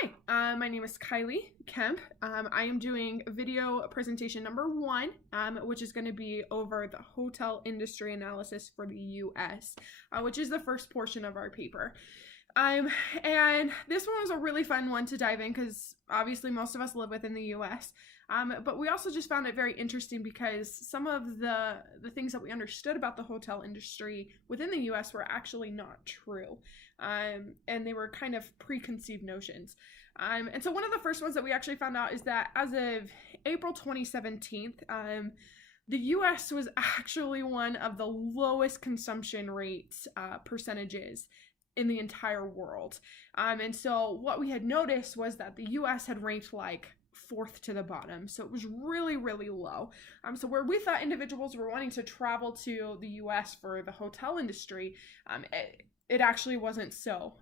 Hi, my name is Kylie Kemp. I am doing video presentation number one, which is going to be over the hotel industry analysis for the US, which is the first portion of our paper. And this one was a really fun one to dive in because obviously most of us live within the US. But we also just found it very interesting because some of the things that we understood about the hotel industry within the US were actually not true. And they were kind of preconceived notions. And so one of the first ones that we actually found out is that as of April 2017, the US was actually one of the lowest consumption rate percentages in the entire world. And so what we had noticed was that the US had ranked like fourth to the bottom. So it was really, really low. So where we thought individuals were wanting to travel to the US for the hotel industry, it actually wasn't so.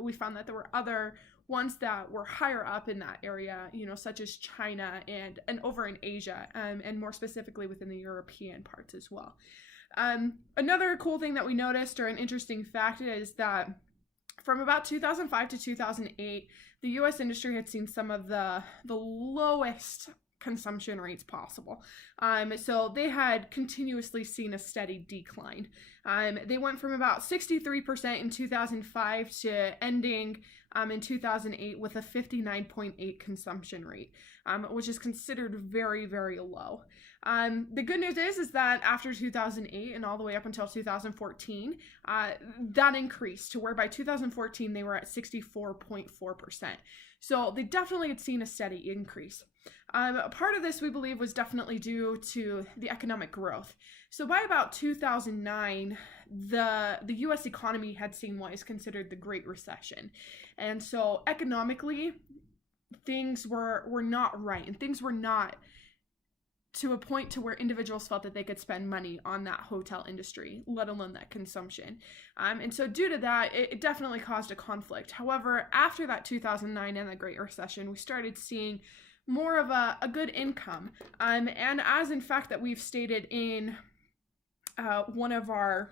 We found that there were other ones that were higher up in that area, such as China and over in Asia, and more specifically within the European parts as well. Another cool thing that we noticed, or an interesting fact, is that from about 2005 to 2008, the US industry had seen some of the lowest consumption rates possible. So they had continuously seen a steady decline. They went from about 63% in 2005 to ending in 2008 with a 59.8 consumption rate, which is considered very, very low. The good news is that after 2008 and all the way up until 2014, that increased to where by 2014 they were at 64.4%. So they definitely had seen a steady increase. Part of this, we believe, was definitely due to the economic growth. So by about 2009, the U.S. economy had seen what is considered the Great Recession. And so economically, things were not right, and things were not to a point to where individuals felt that they could spend money on that hotel industry, let alone that consumption. And so due to that, it definitely caused a conflict. However, after that 2009 and the Great Recession, we started seeing more of a good income. And as in fact that we've stated in one of our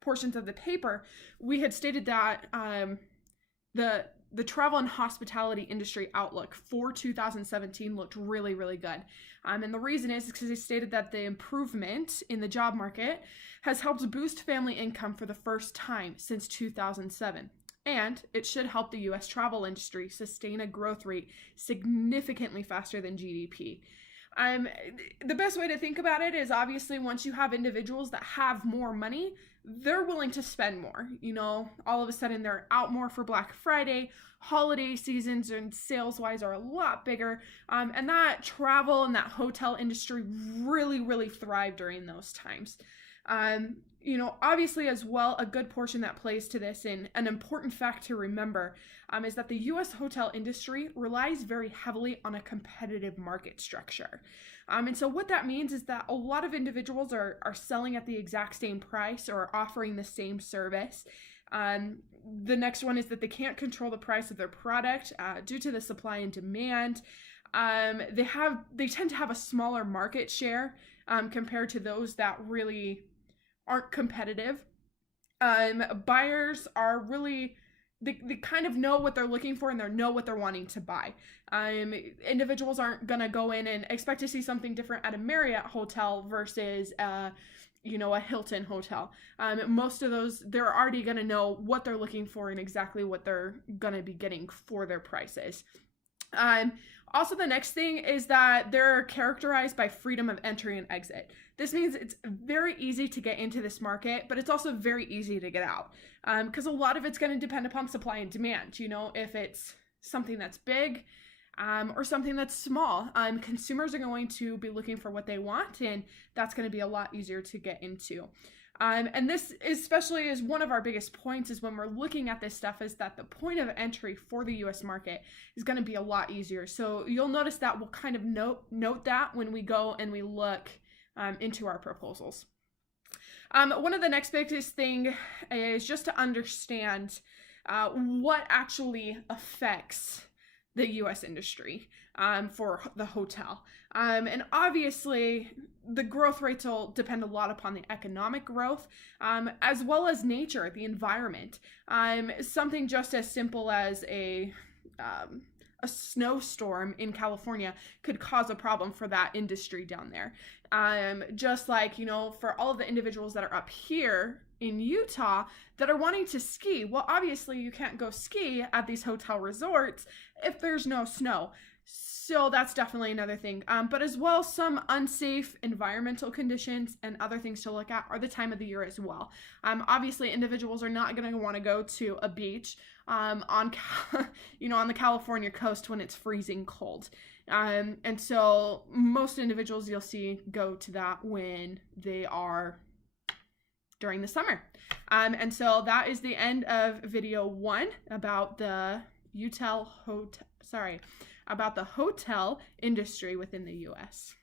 portions of the paper, we had stated that the travel and hospitality industry outlook for 2017 looked really, really good. And the reason is because they stated that the improvement in the job market has helped boost family income for the first time since 2007. And it should help the U.S. travel industry sustain a growth rate significantly faster than GDP. The best way to think about it is obviously once you have individuals that have more money, they're willing to spend more. All of a sudden they're out more for Black Friday, holiday seasons and sales wise are a lot bigger. And that travel and that hotel industry really, really thrive during those times. Obviously as well, a good portion that plays to this, and an important fact to remember, is that the U.S. hotel industry relies very heavily on a competitive market structure. And so what that means is that a lot of individuals are selling at the exact same price or offering the same service. The next one is that they can't control the price of their product due to the supply and demand. They tend to have a smaller market share compared to those that really aren't competitive. Buyers are really, they kind of know what they're looking for and they know what they're wanting to buy. Individuals aren't gonna go in and expect to see something different at a Marriott hotel versus a Hilton hotel. Most of those, they're already gonna know what they're looking for and exactly what they're gonna be getting for their prices. Also, the next thing is that they're characterized by freedom of entry and exit. This means it's very easy to get into this market, but it's also very easy to get out because a lot of it's going to depend upon supply and demand. If it's something that's big or something that's small, consumers are going to be looking for what they want, and that's going to be a lot easier to get into. And this especially is one of our biggest points is when we're looking at this stuff is that the point of entry for the US market is going to be a lot easier. So you'll notice that we'll kind of note that when we go and we look into our proposals. One of the next biggest thing is just to understand what actually affects the U.S. industry for the hotel. And obviously, the growth rates will depend a lot upon the economic growth, as well as nature, the environment. Something just as simple as a a snowstorm in California could cause a problem for that industry down there. Just like, you know, for all of the individuals that are up here in Utah that are wanting to ski. Well, obviously you can't go ski at these hotel resorts if there's no snow. So that's definitely another thing. But as well, some unsafe environmental conditions and other things to look at are the time of the year as well. Obviously, individuals are not going to want to go to a beach on the California coast when it's freezing cold. And so most individuals you'll see go to that when they are during the summer. And so that is the end of video 1 about the hotel industry within the US.